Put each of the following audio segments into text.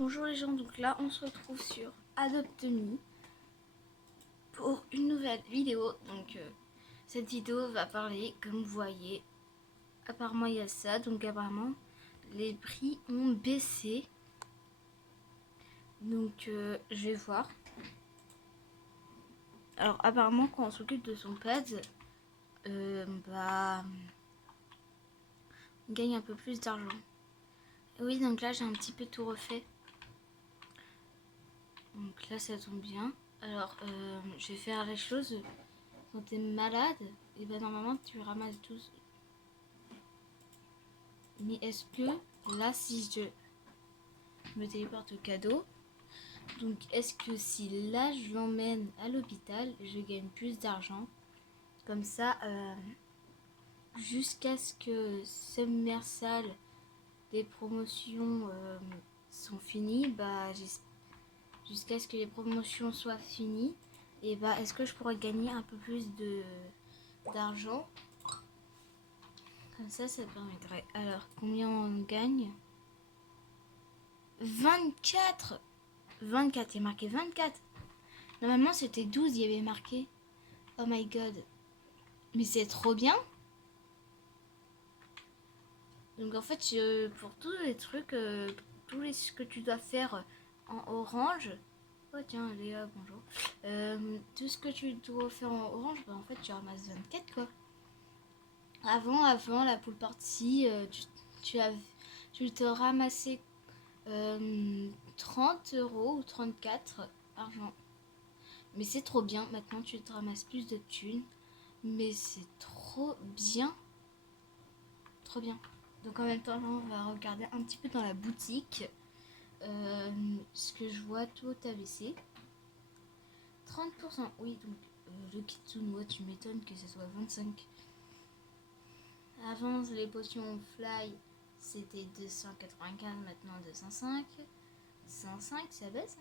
Bonjour les gens, donc là on se retrouve sur Adopt.me pour une nouvelle vidéo. Donc cette vidéo va parler, comme vous voyez, apparemment il y a ça, donc apparemment les prix ont baissé. Donc je vais voir. Alors apparemment quand on s'occupe de son pet, on gagne un peu plus d'argent. Oui, donc là j'ai un petit peu tout refait. Donc là ça tombe bien. Alors je vais faire les choses. Quand t'es malade, et ben normalement tu ramasses tout. Mais est-ce que là, si je me téléporte au cadeau, donc est-ce que si là je l'emmène à l'hôpital, je gagne plus d'argent? Comme ça, jusqu'à ce que Submersal, les promotions sont finies, jusqu'à ce que les promotions soient finies, et est-ce que je pourrais gagner un peu plus d'argent? Comme ça permettrait. Alors, combien on gagne? 24! 24, il y a marqué 24. Normalement, c'était 12, il y avait marqué. Oh my god. Mais c'est trop bien. Donc en fait, pour tous les trucs, ce que tu dois faire en orange. Oh tiens, Léa, bonjour. Tout ce que tu dois faire en orange, en fait, tu ramasses 24 quoi. Avant la pool party, tu te ramassais 30 € ou 34 argent. Mais c'est trop bien. Maintenant, tu te ramasses plus de thunes. Mais c'est trop bien. Trop bien. Donc en même temps, là, on va regarder un petit peu dans la boutique. Ce que je vois, tout a baissé. 30%. Oui, donc le Kitsune, tu m'étonnes que ce soit 25. Avant, les potions Fly, c'était 295, maintenant 205. 105, ça baisse.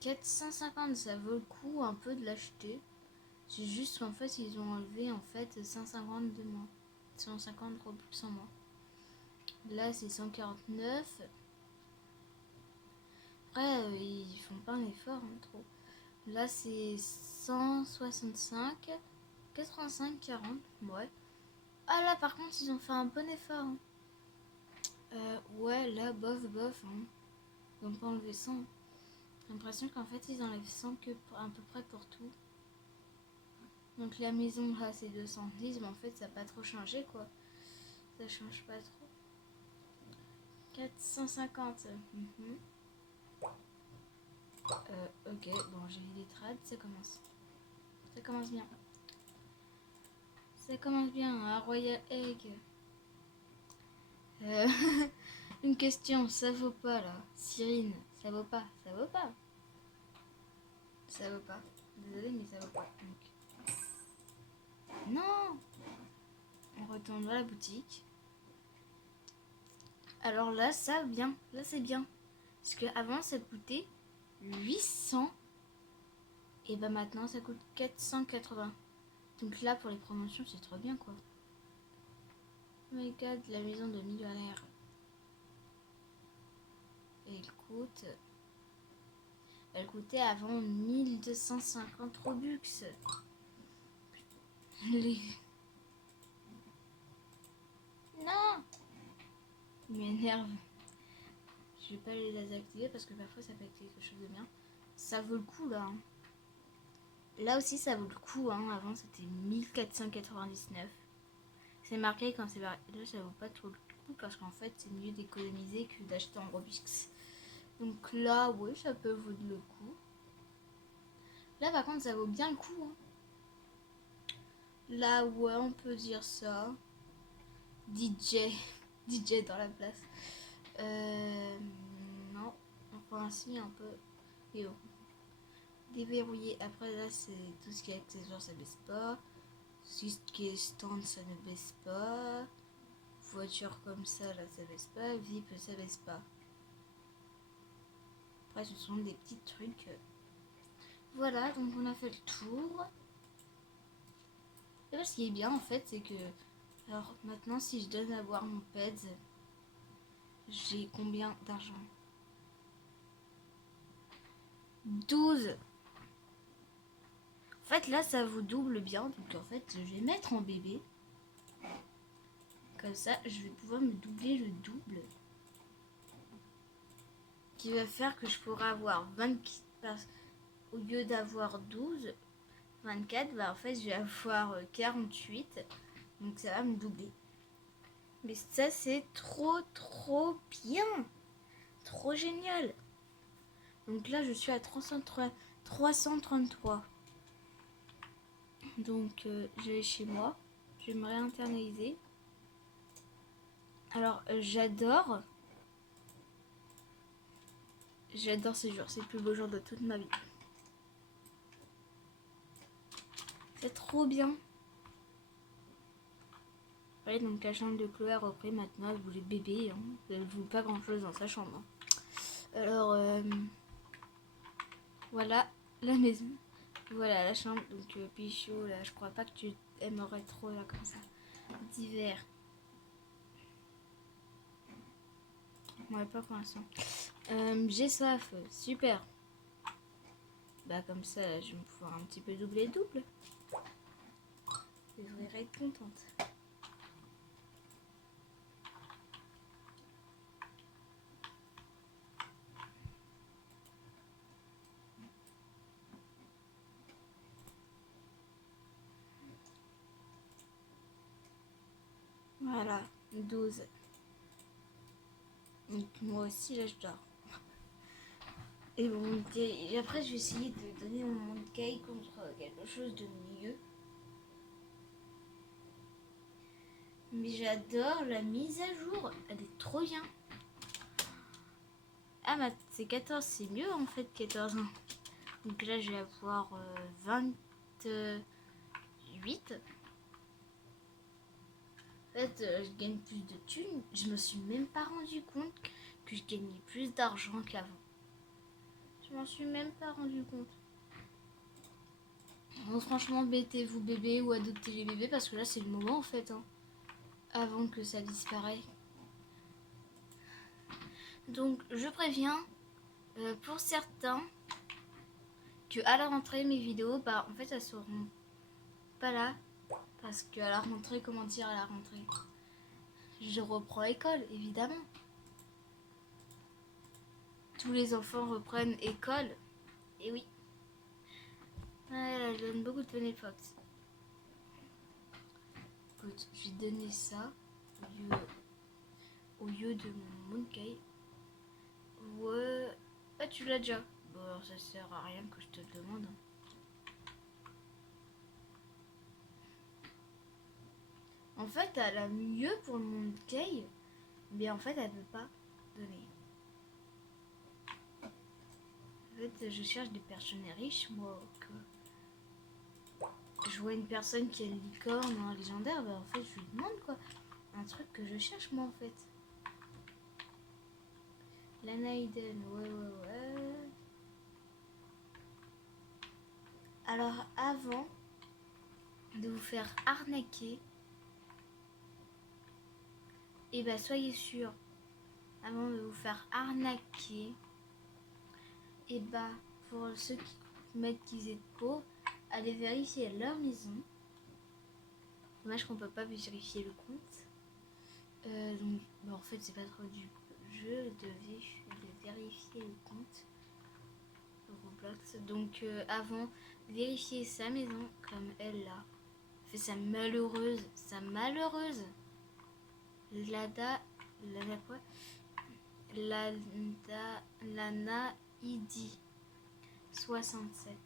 450, ça vaut le coup un peu de l'acheter. C'est juste qu'en fait, ils ont enlevé en fait 150 de moins. 150 Robux en moins. Là, c'est 149. Après, ils font pas un effort, trop. Là, c'est 165. 85, 40. Ouais. Ah là, par contre, ils ont fait un bon effort. Ouais, là, bof. Ils n'ont pas enlevé 100. J'ai l'impression qu'en fait, ils enlèvent 100 que à peu près pour tout. Donc la maison, là, c'est 210. Mais en fait, ça n'a pas trop changé, quoi. Ça change pas trop. 450. Ok, bon, j'ai les trades, ça commence bien. Ça commence bien, un Royal Egg. Une question, ça vaut pas là. Cyrine, ça vaut pas. Ça vaut pas. Désolée, mais ça vaut pas. Donc. Non. On retourne dans la boutique. Alors là, ça bien. Là, c'est bien. Parce qu'avant, ça coûtait 800. Et maintenant, ça coûte 480. Donc là, pour les promotions, c'est trop bien, quoi. Oh my god, la maison de millionnaire. Et elle coûtait avant 1250 Robux. Non. Il m'énerve. Je vais pas les désactiver parce que parfois ça peut être quelque chose de bien. Ça vaut le coup là. Là aussi ça vaut le coup. Avant c'était 1499. C'est marqué quand c'est là, ça vaut pas trop le coup parce qu'en fait c'est mieux d'économiser que d'acheter en Robux. Donc là, ouais, ça peut valoir le coup. Là par contre ça vaut bien le coup. Là, ouais, on peut dire ça. DJ dans la place. Non, enfin si un peu. Et oh. Déverrouiller. Après là c'est tout ce qui est accessoires, ça baisse pas. Tout ce qui est stand, ça ne baisse pas. Voiture comme ça, là ça baisse pas. VIP, ça baisse pas. Après ce sont des petits trucs. Voilà, donc on a fait le tour. Et là, ce qui est bien en fait, c'est que alors maintenant si je donne à boire mon pet, J'ai combien d'argent? 12. En fait, là, ça vous double bien. Donc, en fait, je vais mettre en bébé. Comme ça, je vais pouvoir me doubler le double. Qui va faire que je pourrai avoir 24. Au lieu d'avoir 12, 24, bah en fait, je vais avoir 48. Donc, ça va me doubler. Mais ça, c'est trop bien. Trop génial. Donc là, je suis à 333. Donc, je vais chez moi. Je vais me réinternaliser. Alors, j'adore ce jour. C'est le plus beau jour de toute ma vie. C'est trop bien. Ouais, donc la chambre de Chloé a repris maintenant. Elle voulait bébé. Hein. Elle ne voulait pas grand chose dans sa chambre. Hein. Alors, voilà la maison. Voilà la chambre. Donc, Pichot, là, je crois pas que tu aimerais trop là comme ça. D'hiver. Ouais, pas pour l'instant. J'ai soif. Super. Bah, comme ça, là, je vais pouvoir un petit peu doubler le double. Je devrais être contente. Voilà, 12. Donc, moi aussi, là, je dors. Et bon, et après, je vais essayer de donner mon Monkey contre quelque chose de mieux. Mais j'adore la mise à jour. Elle est trop bien. Ah, bah, c'est 14. C'est mieux, en fait, 14 ans. Donc là, je vais avoir 28. En fait, je gagne plus de thunes. Je me suis même pas rendu compte que je gagnais plus d'argent qu'avant. Je m'en suis même pas rendu compte. Donc franchement, mettez-vous bébé ou adoptez les bébés parce que là, c'est le moment en fait. Hein, avant que ça disparaisse. Donc, je préviens pour certains que à la rentrée, mes vidéos, bah en fait, elles seront pas là. Parce qu'à la rentrée, comment dire à la rentrée? Je reprends l'école, évidemment. Tous les enfants reprennent école. Et oui. Elle donne beaucoup de Penny Fox. Écoute, je vais donner ça au lieu de mon Monkey. Ouais. Ah, tu l'as déjà. Bon, alors ça sert à rien que je te le demande. En fait, elle a mieux pour le Monkey, mais en fait, elle ne veut pas donner. En fait, je cherche des personnes riches, moi. Je vois une personne qui a une licorne ou un légendaire, bah en fait, je lui demande quoi. Un truc que je cherche, moi, en fait. La Naiden, ouais. Alors, avant de vous faire arnaquer, et bah soyez sûr, avant de vous faire arnaquer, et bah pour ceux qui mettent qu'ils aient pauvres, allez vérifier leur maison. Dommage qu'on peut pas vérifier le compte. Donc, bah, en fait, c'est pas trop du jeu de vérifier le compte. Roblox. Donc, avant, vérifier sa maison comme elle l'a fait, sa malheureuse. Lana quoi? Lana ID 67.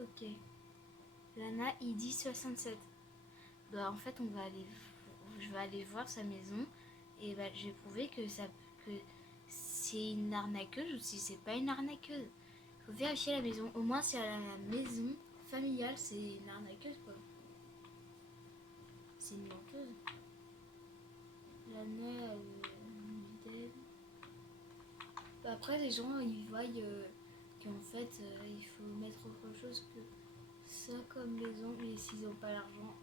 Ok. Lana ID 67. Bah en fait je vais aller voir sa maison et bah je vais prouver que c'est une arnaqueuse ou si c'est pas une arnaqueuse. Faut vérifier la maison. Au moins si elle a la maison familiale, c'est une arnaqueuse quoi. C'est une menteuse. Lana après les gens ils voient qu'en fait il faut mettre autre chose que ça comme maison, mais s'ils n'ont pas l'argent.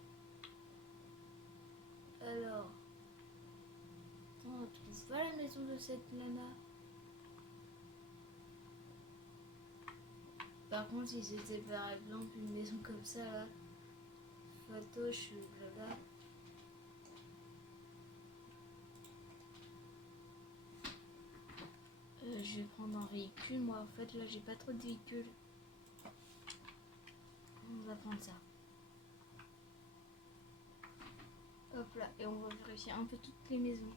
Alors retrouve pas la maison de cette nana. Par contre, si c'était par exemple une maison comme ça là, Fatoche, blabla. Je vais prendre un véhicule. Moi, en fait, là, j'ai pas trop de véhicules. On va prendre ça. Hop là, et on va vérifier un peu toutes les maisons.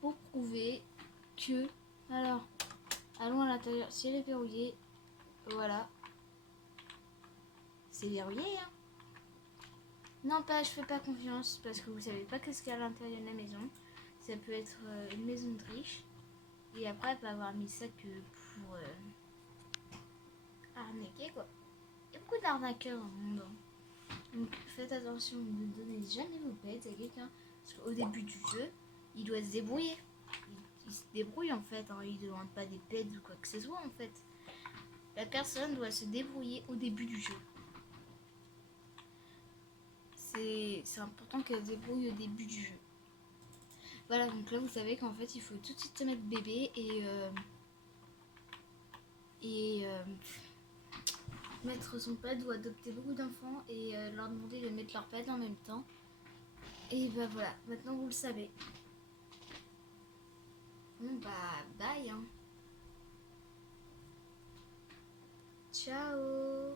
Pour prouver que... Alors, allons à l'intérieur. Si elle est verrouillée, voilà. C'est verrouillé, hein. Non, pas, je fais pas confiance parce que vous savez pas qu'est-ce qu'il y a à l'intérieur de la maison. Ça peut être une maison de riche. Et après, elle peut avoir mis ça que pour arnaquer, quoi. Il y a beaucoup d'arnaqueurs dans le monde. Donc faites attention, ne donnez jamais vos pets à quelqu'un. Parce qu'au début du jeu, il doit se débrouiller. Il se débrouille en fait, hein. Il ne demande pas des pets ou quoi que ce soit en fait. La personne doit se débrouiller au début du jeu. C'est important qu'elle se débrouille au début du jeu. Voilà, donc là vous savez qu'en fait il faut tout de suite se mettre bébé et mettre son pet ou adopter beaucoup d'enfants et leur demander de mettre leur pet en même temps. Et bah voilà, maintenant vous le savez. Bon bah bye hein. Ciao.